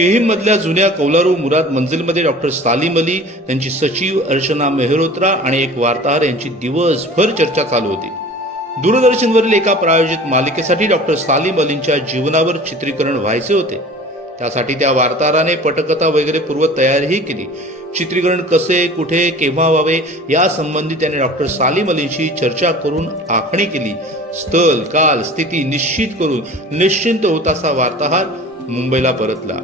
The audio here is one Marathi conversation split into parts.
केहिम मधल्या जुन्या कौलारू मुराद मंजिलमध्ये डॉक्टर सालीम अली, त्यांची सचिव अर्चना मेहरोत्रा आणि एक वार्ताहर यांची दिवसभर चर्चा चालू होती. दूरदर्शनवरील एका प्रायोजित मालिकेसाठी डॉक्टर सालीम अलींच्या जीवनावर चित्रीकरण व्हायचे होते. त्यासाठी त्या वार्ताहराने पटकथा वगैरे पूर्व तयारीही केली. चित्रीकरण कसे, कुठे, केव्हा व्हावे या संबंधी त्याने डॉक्टर सालीम अलींशी चर्चा करून आखणी केली. स्थळ, काल, स्थिती निश्चित करून निश्चिंत होतासा वार्ताहर मुंबईला परतला.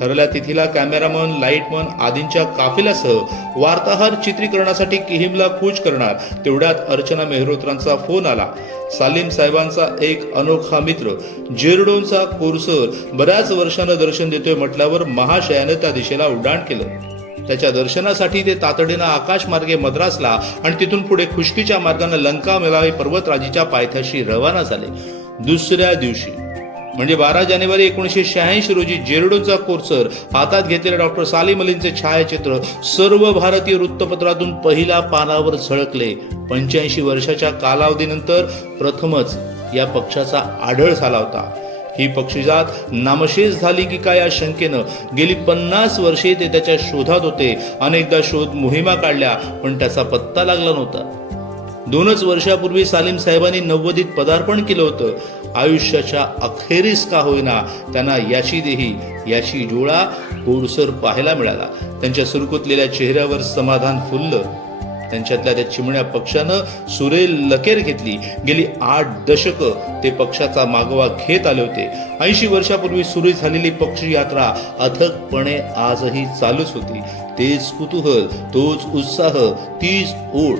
ठरल्या तिथीला कॅमेरामन, लाईटमन आदींच्या काफिल्यासह वार्ताहर चित्रीकरणासाठी केहिमला कूच करणार. तेवढ्यात अर्चना मेहरोत्रांचा फोन आला. सालीम साहेबांचा एक अनोखा मित्र, जेरडोनचा कोर्सर बऱ्याच वर्षानं दर्शन देतोय म्हटल्यावर महाशयानं त्या दिशेला उड्डाण केलं. त्याच्या दर्शनासाठी ते तातडीनं आकाशमार्गे मद्रासला आणि तिथून पुढे खुष्कीच्या मार्गाने लंका मेलावी पर्वतराजीच्या पायथ्याशी रवाना झाले. दुसऱ्या दिवशी म्हणजे 12 जानेवारी 1986 रोजी जेरडोनचा कोर्सर हातात घेतलेले डॉक्टर सालीम अलींचे छायाचित्र सर्व भारतीय वृत्तपत्रातून पहिल्या पानावर झळकले. 85 वर्षाच्या कालावधीनंतर प्रथमच या पक्षाचा आढळ झाला होता. ही पक्षीजात नामशेष झाली की काय या शंकेनं गेली 50 वर्षे ते त्याच्या शोधात होते. अनेकदा शोध मोहिमा काढल्या पण त्याचा पत्ता लागला नव्हता. 2च वर्षापूर्वी सालीम साहेबांनी 90ीत पदार्पण केलं होतं. आयुष्याच्या अखेरीस का होईना त्यांना याची देही याची डोळा गोडसर पाहायला मिळाला. त्यांच्या सुरकुतलेल्या चेहऱ्यावर समाधान फुललं. त्यांच्यातल्या त्या चिमण्या पक्षानं सुरेल लकेर घेतली. गेली 8 दशकं ते पक्षाचा मागोवा घेत आले होते. 80 वर्षापूर्वी सुरू झालेली पक्षी यात्रा अथकपणे आजही चालूच होती. तेच कुतूहल, तोच उत्साह, तीच ओढ.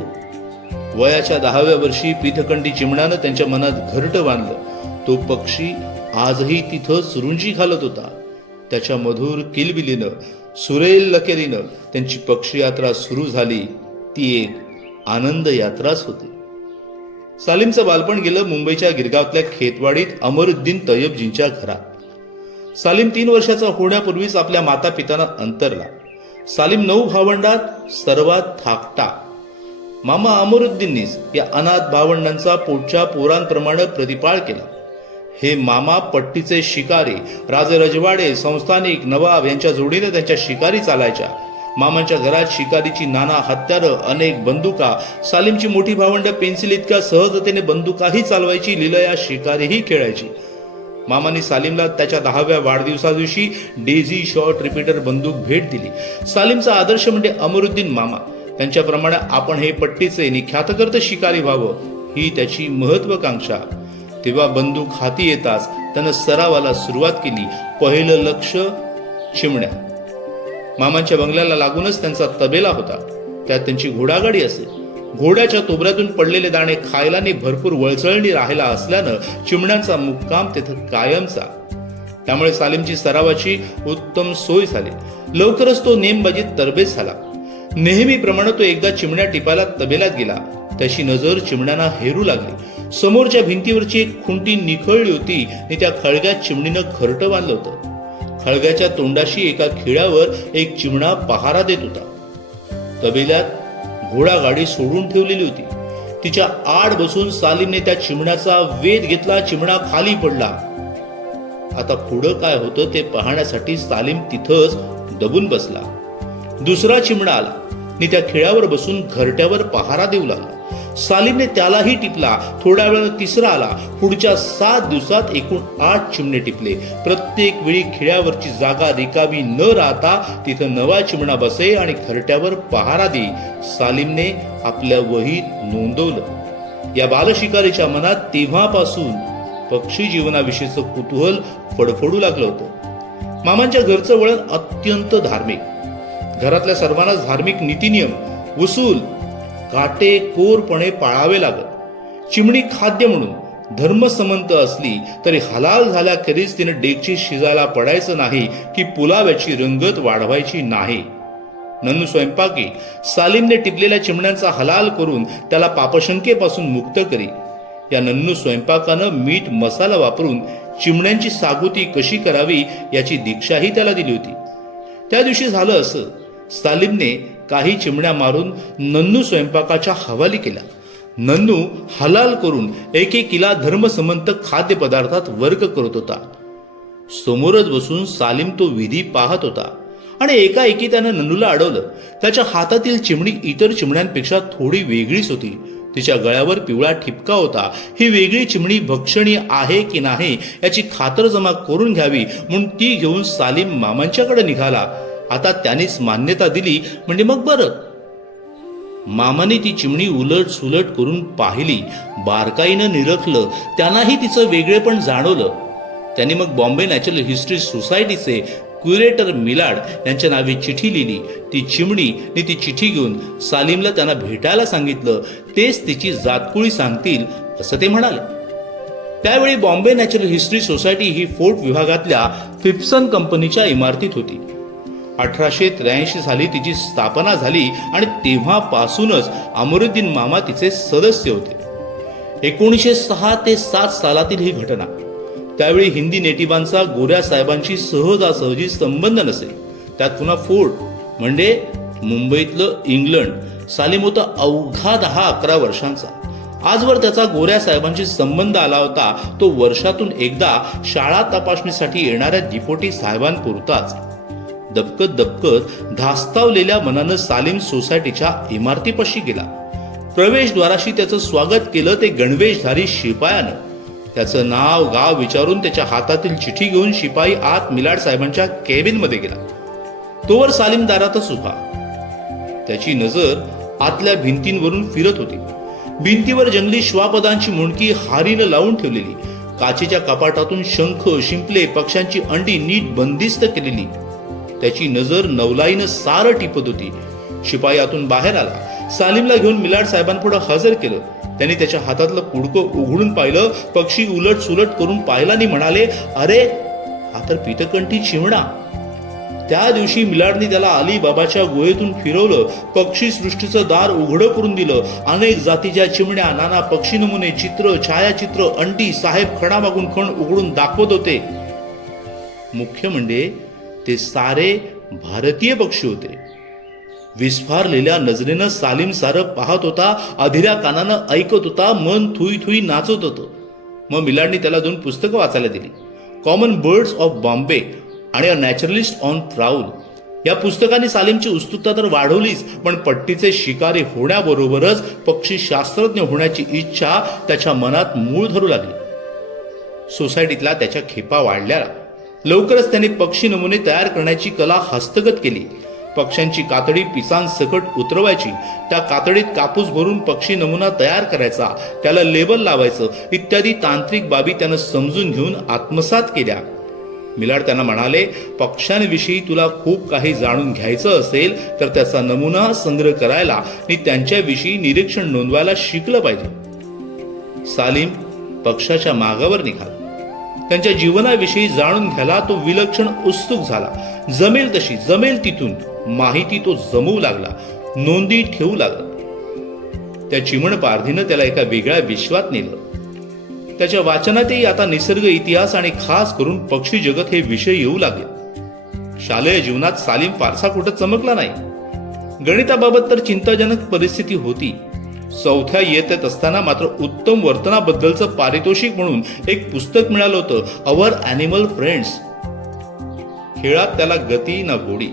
वयाच्या 10व्या वर्षी पीठखंडी चिमण्यानं त्यांच्या मनात घरटं बांधलं. तो पक्षी आजही तिथंच रुंजी घालत होता. त्याच्या मधुर किलबिलीनं, सुरेल लकेरीनं त्यांची पक्षी यात्रा सुरू झाली. ती एक आनंद यात्राच होती. सालीमचं बालपण गेलं मुंबईच्या गिरगावातल्या खेतवाडीत अमरुद्दीन तय्यबजींच्या घरात. सालीम 3 वर्षाचा होण्यापूर्वीच आपल्या माता पितांना अंतरला. सालीम 9 भावंडात सर्वात धाकटा. मामा अमरुद्दीननीच या अनाथ भावंडांचा पोटच्या पोरांप्रमाणे प्रतिपाळ केला. हे मामा पट्टीचे शिकारी, राजे रजवाडे, संस्थानिक, नवाब यांच्या जोडीने त्यांच्या शिकारी चालायच्या. मामांच्या घरात शिकारीची नाना हत्यारं, अनेक बंदुका. सालीमची मोठी भावंड पेन्सिल इतक्या सहजतेने बंदुकाही चालवायची, लीलया शिकारीही खेळायची. मामांनी सालीमला त्याच्या 10व्या वाढदिवसादिवशी डेझी शॉर्ट रिपीटर बंदूक भेट दिली. सालीमचा आदर्श म्हणजे अमरुद्दीन मामा. त्यांच्याप्रमाणे आपण हे पट्टीचे आणि ख्यातकर्त शिकारी व्हावं ही त्याची महत्वाकांक्षा. तेव्हा बंदूक हाती येताच त्यानं सरावाला सुरुवात केली. पहिलं लक्ष चिमण्या. मामांच्या बंगल्याला लागूनच त्यांचा तबेला होता. त्यात त्यांची घोडागाडी असे. घोड्याच्या तोबऱ्यातून पडलेले दाणे खायला आणि भरपूर वळचळणी राहायला असल्यानं चिमण्यांचा मुक्काम तिथं कायमचा. त्यामुळे सालीमची सरावाची उत्तम सोय झाली. लवकरच तो नेमबाजीत तरबेज झाला. नेहमीप्रमाणे तो एकदा चिमण्या टिपायला तबेल्यात गेला. त्याची नजर चिमण्यांना हेरू लागली. समोरच्या भिंतीवरची एक खुंटी निखळली होती आणि त्या खळग्यात चिमणीनं घरटं बांधलं होतं. खळग्याच्या तोंडाशी एका खिळ्यावर एक चिमणा पहारा देत होता. तबेल्यात घोडागाडी सोडून ठेवलेली होती. तिच्या आड बसून सालीमने त्या चिमण्याचा वेध घेतला. चिमणा खाली पडला. आता पुढं काय होतं ते पाहण्यासाठी सालीम तिथंच दबून बसला. दुसरा चिमणा आला आणि त्या खिळ्यावर बसून घरट्यावर पहारा देऊ लागला. सालीमने त्यालाही टिपला. थोड्या वेळानं तिसरा आला. पुढच्या 7 दिवसात एकूण 8 चिमणे टिपले. प्रत्येक वेळी खिळ्यावरची जागा रिकामी न राहता तिथं नवा चिमणा बसे आणि घरट्यावर पहारा देई. सालीमने आपल्या वहीत नोंदवलं. या बालशिकारीच्या मनात तेव्हापासून पक्षी जीवनाविषयीचं कुतूहल फडफडू लागलं होतं. मामांच्या घरचं वळण अत्यंत धार्मिक. घरातल्या सर्वांनाच धार्मिक नीतिनियम वसूल काटेकोरपणे पाळावे लागत. चिमणी खाद्य म्हणून धर्मसंमत असली तरी हलाल झाल्याखेरीज तिने डेगची शिजायला पडायचं नाही की पुलाव्याची रंगत वाढवायची नाही. नन्नू स्वयंपाकी सालीमने टिपलेल्या चिमण्यांचा हलाल करून त्याला पापशंकेपासून मुक्त करी. या नन्नू स्वयंपाकानं मीठ मसाला वापरून चिमण्यांची सागुती कशी करावी याची दीक्षाही त्याला दिली होती. त्या दिवशी झालं असं, सालीमने काही चिमण्या मारून नन्नू स्वयंपाकाच्या हवाली केल्या. नन्नू हलाल करून एकेकीला धर्मसंमत खाद्यपदार्थात वर्ग करत होता. समोरच बसून सालीम तो विधी पाहत होता आणि एकाएकी त्यानं नन्नूला अडवलं. त्याच्या हातातील चिमणी इतर चिमण्यांपेक्षा थोडी वेगळीच होती. तिच्या गळ्यावर पिवळा ठिपका होता. ही वेगळी चिमणी भक्षणीय आहे की नाही याची खातरजमा करून घ्यावी म्हणून ती घेऊन सालीम मामांच्याकडे निघाला. आता त्यानेच मान्यता दिली म्हणजे मग बरं. मामाने ती चिमणी उलट सुलट करून पाहिली, बारकाईनं निरखलं. त्यांनाही तिचं वेगळेपण जाणवलं. त्यांनी मग बॉम्बे नॅचरल हिस्ट्री सोसायटीचे क्युरेटर मिलाड यांच्या नावे चिठी लिहिली. ती चिमणी नी ती चिठी घेऊन सालीमला त्यांना भेटायला सांगितलं. तेच तिची जातकुळी सांगतील असं ते म्हणाले. त्यावेळी बॉम्बे नॅचरल हिस्ट्री सोसायटी ही फोर्ट विभागातल्या फिप्सन कंपनीच्या इमारतीत होती. 1883 साली तिची स्थापना झाली आणि तेव्हापासूनच अमरुद्दीन मामा तिचे सदस्य होते. 1906 ते 7 सालातील ही घटना. त्यावेळी हिंदी नेटिवांचा गोऱ्या साहेबांशी सहजासहजी संबंध नसे. त्यात पुन्हा फोर्ट म्हणजे मुंबईतलं इंग्लंड. सालीम होता अवघा 10-11 वर्षांचा. आजवर त्याचा गोऱ्या साहेबांशी संबंध आला होता तो वर्षातून एकदा शाळा तपासणीसाठी येणाऱ्या डिपोटी साहेबांपुरताच. दबकत धास्तावलेल्या मनानं सालीम सोसायटीच्या इमारतीपाशी गेला. प्रवेशद्वाराशी त्याचं स्वागत केलं ते गणवेशधारी शिपायानं. त्याचं नाव गाव विचारून त्याच्या हातातील चिठी घेऊन शिपाई आत मिलाड साहेबांच्या केबिन मध्ये गेला. तोवर सालीम दारातच उभा. त्याची नजर आतल्या भिंतींवरून फिरत होती. भिंतीवर जंगली श्वापदांची मुंडकी हारीनं लावून ठेवलेली. काचेच्या कपाटातून शंख, शिंपले, पक्ष्यांची अंडी नीट बंदिस्त केलेली. त्याची नजर नवलाईनं सारं टिपत होती. शिपाई आतून बाहेर आला. सालीमला घेऊन मिलाड साहेबांपुढे हजर केलं. त्यांनी त्याच्या हातातलं पुडकं उघडून पाहिलं. पक्षी उलट सुलट करून पाहिला आणि म्हणाले, अरे हा तर पितकंठी चिमणा. त्या दिवशी मिलाडनी त्याला अलीबाबाच्या गुहेतून फिरवलं. पक्षी सृष्टीचं दार उघडं करून दिलं. अनेक जातीच्या चिमण्या, नाना पक्षी नमुने, चित्र, छायाचित्र, अंडी साहेब खणामागून खण उघडून दाखवत होते. मुख्य म्हणजे ते सारे भारतीय पक्षी होते. विस्फारलेल्या नजरेनं सालीम सारं पाहत होता. अधीऱ्या कानानं ऐकत होता. मन थुई थुई नाचत होतं. मग मिलाडनी त्याला 2 पुस्तकं वाचायला दिली. कॉमन बर्ड्स ऑफ बॉम्बे आणि अ नॅचरलिस्ट ऑन प्राऊल. या पुस्तकाने सालीमची उत्सुकता तर वाढवलीच, पण पट्टीचे शिकारी होण्याबरोबरच पक्षी शास्त्रज्ञ होण्याची इच्छा त्याच्या मनात मूळ धरू लागली. सोसायटीतला त्याच्या खेपा वाढल्या. लवकरच त्याने पक्षी नमुने तयार करण्याची कला हस्तगत केली. पक्ष्यांची कातडी पिसांसकट उतरवायची, त्या कातडीत कापूस भरून पक्षी नमुना तयार करायचा, त्याला लेबल लावायचं इत्यादी तांत्रिक बाबी त्यानं समजून घेऊन आत्मसात केल्या. मिलाड त्यांना म्हणाले, पक्ष्यांविषयी तुला खूप काही जाणून घ्यायचं असेल तर त्याचा नमुना संग्रह करायला आणि त्यांच्याविषयी निरीक्षण नोंदवायला शिकलं पाहिजे. सालीम पक्षाच्या मागावर निघाला. त्यांच्या जीवनाविषयी जाणून घ्यायला तो विलक्षण उत्सुक झाला. जमेल तशी, जमेल तिथून माहिती तो जमवू लागला, नोंदी ठेवू लागला. त्या चिमण पारधीनं त्याला एका वेगळ्या विश्वात नेलं. त्याच्या वाचनातही आता निसर्ग, इतिहास आणि खास करून पक्षी जगत हे विषय येऊ लागले. शालेय जीवनात सालीम फारसा कुठं चमकला नाही. गणिताबाबत तर चिंताजनक परिस्थिती होती. 4थ्या इयत्तेत असताना मात्र उत्तम वर्तनाबद्दलचं पारितोषिक म्हणून एक पुस्तक मिळालं होतं, अवर ॲनिमल फ्रेंड्स. खेळात त्याला गती ना गोडी.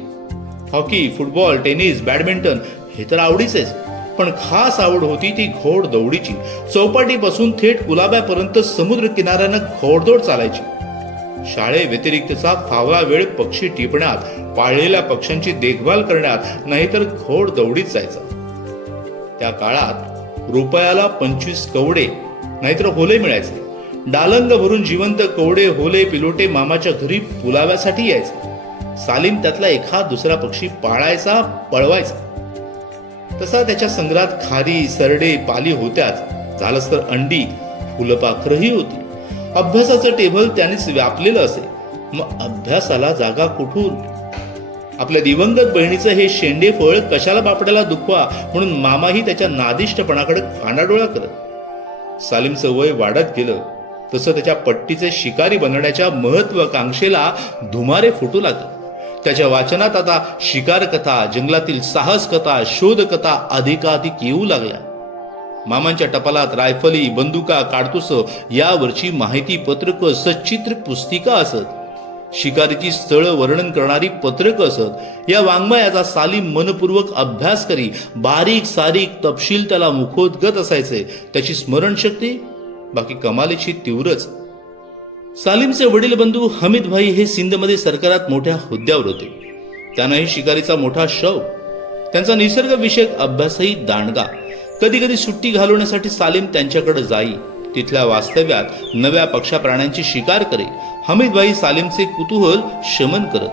हॉकी, फुटबॉल, टेनिस, बॅडमिंटन हे तर आवडीचेच, पण खास आवड होती ती घोड दौडीची. चौपाटीपासून थेट कुलाब्यापर्यंत समुद्र किनाऱ्यानं घोडदौड चालायची. शाळे व्यतिरिक्तचा फावला वेळ पक्षी टिपण्यात, पाळलेल्या पक्ष्यांची देखभाल करण्यात, नाहीतर घोड दौडीत जायचा. त्या काळात रुपयाला 25 कवडे नाहीतर होले मिळायचे. डालंग भरून जिवंत कवडे, होले, पिलोटे मामाच्या घरी पुलाव्यासाठी यायचे. सालीम त्यातला एखाद दुसरा पक्षी पाळायचा, पळवायचा. तसा त्याच्या संग्रहात खारी, सरडे, पाली होत्याच. झालंच तर अंडी, फुलपाखरही होती. अभ्यासाचं टेबल त्यानेच व्यापलेलं असे. मग अभ्यासाला जागा कुठून? आपल्या दिवंगत बहिणीचं हे शेंडे फळ कशाला बापड्याला दुखवा म्हणून मामाही त्याच्या नादिष्टपणाकडे कानाडोळा करत. सालीमचं वय वाढत गेलं तसं त्याच्या पट्टीचे शिकारी बनण्याच्या महत्वाकांक्षेला धुमारे फुटू लागले. त्याच्या वाचनात आता शिकार कथा, जंगलातील साहस कथा, शोध कथा अधिकाधिक येऊ लागल्या. मामांच्या टपालात रायफली, बंदुका, काडतुसं यावरची माहिती पत्रकं, सचित्र पुस्तिका असत. शिकारीची स्थळ वर्णन करणारी पत्रकं असत. या वाङ्मयाचा सालीम मनपूर्वक अभ्यास करी. बारीक सारीक तपशील त्याला मुखोद्गत असायचे. त्याची स्मरणशक्ती बाकी कमालीची तीव्रच. सालीमचे वडील बंधू हमीद भाई हे सिंधमध्ये सरकारात मोठ्या हुद्द्यावर होते. त्यांनाही शिकारीचा मोठा शौक. त्यांचा निसर्गविषयक अभ्यासही दांडगा. कधी कधी सुट्टी घालवण्यासाठी सालीम त्यांच्याकडे जाई. तिथल्या वास्तव्यात नव्या पक्षा प्राण्यांची शिकार करे. हमीद भाई सालीमचे कुतूहल शमन करत.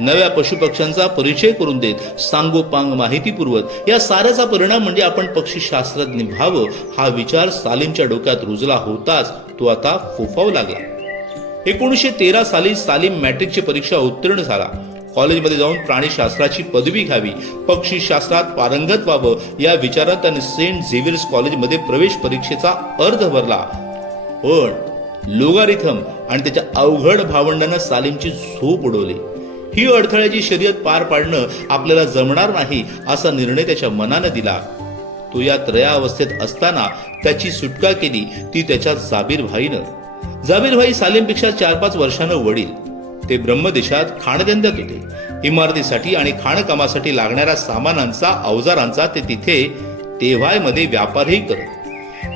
नव्या पशुपक्ष्यांचा परिचय करून देत. सांगोपांग माहिती पुरवत. या साऱ्याचा परिणाम म्हणजे आपण पक्षीशास्त्रज्ञ व्हावं हा विचार सालीमच्या डोक्यात रुजला होताच तो आता फोफावू लागला. 1913 साली सालीम मॅट्रिकची परीक्षा उत्तीर्ण झाला. कॉलेजमध्ये जाऊन प्राणीशास्त्राची पदवी घ्यावी, पक्षीशास्त्रात पारंगत व्हावं या विचारात त्याने सेंट झेवियर्स कॉलेजमध्ये प्रवेश परीक्षेचा अर्ज भरला. पण लोगारिथम आणि त्याच्या अवघड भावंडानं सालीमची झोप उडवली. ही अडथळ्याची शर्यत पार पाडणं आपल्याला जमणार नाही असा निर्णय त्याच्या मनानं दिला. तो या त्रयावस्थेत असताना त्याची सुटका केली ती त्याच्या जाबीर भाईनं. जाबीर भाई सालीमपेक्षा 4-5 वर्षानं वडील. ते ब्रह्मदेशात खाणधंद्यात होते. इमारतीसाठी आणि खाणकामासाठी लागणाऱ्या सामानांचा अवजारांचा ते तिथे तेव्हायमध्ये व्यापारही करत.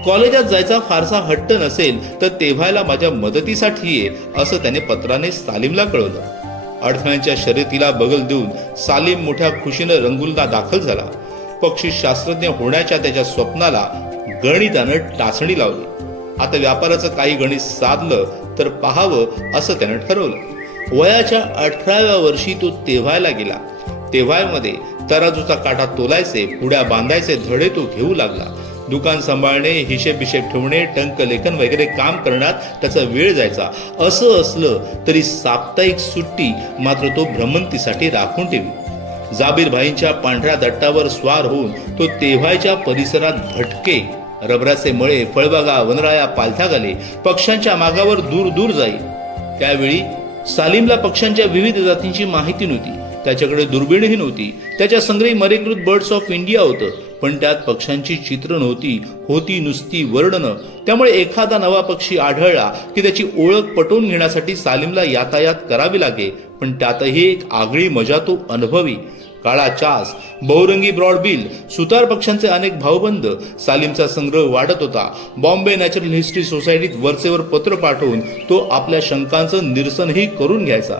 कॉलेजात जायचा फारसा हट्ट नसेल तर तेव्हायला माझ्या मदतीसाठी ये असं त्याने पत्राने सालीमला कळवलं. अडथळ्यांच्या शर्यतीला बगल देऊन सालीम मोठ्या खुशीनं रंगूलला दाखल झाला. पक्षीशास्त्रज्ञ होण्याच्या त्याच्या स्वप्नाला गणितानं टाचणी लावली. आता व्यापाराचं काही गणित साधलं तर पाहावं असं त्यानं ठरवलं. वयाच्या 18व्या वर्षी तो तेव्हायला गेला. तेव्हायमध्ये तराजूचा काटा तोलायचे, पुड्या बांधायचे धडे तो घेऊ लागला. दुकान सांभाळणे, हिशेब ठेवणे, टंक लेखन वगैरे काम करण्यात त्याचा वेळ जायचा. असं असलं तरी साप्ताहिक सुट्टी मात्र तो भ्रमंतीसाठी राखून ठेवी. जाबीर भाईंच्या पांढऱ्या दट्टावर स्वार होऊन तो तेव्हायच्या परिसरात भटके, रबराचे मळे, फळबागा, वनराया पालथ्या घाले, पक्ष्यांच्या मागावर दूर दूर जाई. त्यावेळी सालीमला पक्ष्यांच्या विविध जातींची माहिती नव्हती. त्याच्याकडे दुर्बीणही नव्हती. त्याच्या संग्रही मरेकृत बर्ड्स ऑफ इंडिया होतं, पण त्यात पक्ष्यांची चित्र नव्हती. होती नुसती वर्णनं. त्यामुळे एखादा नवा पक्षी आढळला की त्याची ओळख पटवून घेण्यासाठी सालीमला यातायात करावी लागे. पण त्यातही एक आगळी मजा तो अनुभवी. काळा चास, बहुरंगी ब्रॉडबिल, सुतार पक्ष्यांचे अनेक भावबंद. सालीमचा संग्रह वाढत होता. बॉम्बे नॅचरल हिस्ट्री सोसायटीत वरचेवर पत्र पाठवून तो आपल्या शंकांचं निरसनही करून घ्यायचा.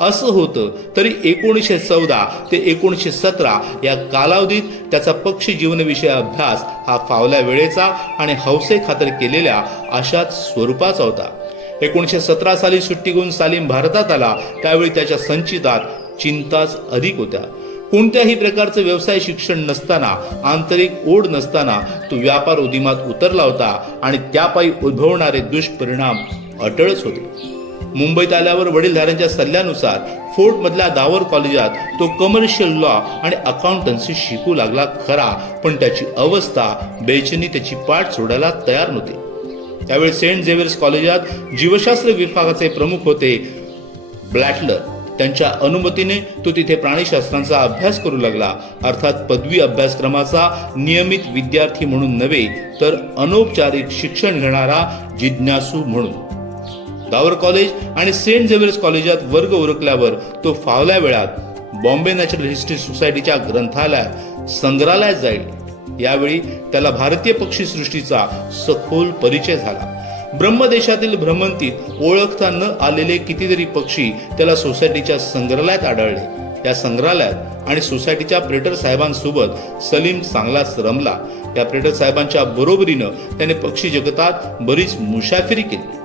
असं होतं तरी 1914 ते 1917 या कालावधीत त्याचा पक्षी जीवनविषयी अभ्यास हा फावल्या वेळेचा आणि हौसे खातर केलेल्या अशाच स्वरूपाचा होता. 1917 साली सुट्टी घेऊन सालीम भारतात आला. त्यावेळी त्याच्या संचितात चिंताच अधिक होत्या. कोणत्याही प्रकारचं व्यवसाय शिक्षण नसताना, आंतरिक ओढ नसताना तो व्यापार उद्यमात उतरला होता आणि त्यापायी उद्भवणारे दुष्परिणाम अटळच होते. मुंबईत आल्यावर वडीलधाऱ्यांच्या सल्ल्यानुसार फोर्ट मधल्या दावर कॉलेजात तो कमर्शियल लॉ आणि अकाउंटन्सी शिकू लागला खरा, पण त्याची अवस्था बेचैनी त्याची पाठ सोडायला तयार नव्हती. त्यावेळी सेंट झेवियर्स कॉलेजात जीवशास्त्र विभागाचे प्रमुख होते ब्लॅटलर. त्यांच्या अनुमतीने तो तिथे प्राणीशास्त्रांचा अभ्यास करू लागला. अर्थात पदवी अभ्यासक्रमाचा नियमित विद्यार्थी म्हणून नव्हे तर अनौपचारिक शिक्षण घेणारा जिज्ञासू म्हणून. दावर कॉलेज आणि सेंट झेवियर्स कॉलेजात वर्ग उरकल्यावर तो फावल्या वेळात बॉम्बे नॅचरल हिस्ट्री सोसायटीच्या ग्रंथालयात, संग्रहालयात जाईल. यावेळी त्याला भारतीय पक्षीसृष्टीचा सखोल परिचय झाला. ब्रह्मदेशातील भ्रमंतीत ओळखता न आलेले कितीतरी पक्षी त्याला सोसायटीच्या संग्रहालयात आढळले. या संग्रहालयात आणि सोसायटीच्या प्रेटर साहेबांसोबत सलीम चांगलाच रमला. या प्रेटर साहेबांच्या बरोबरीनं त्याने पक्षी जगतात बरीच मुसाफिरी केली.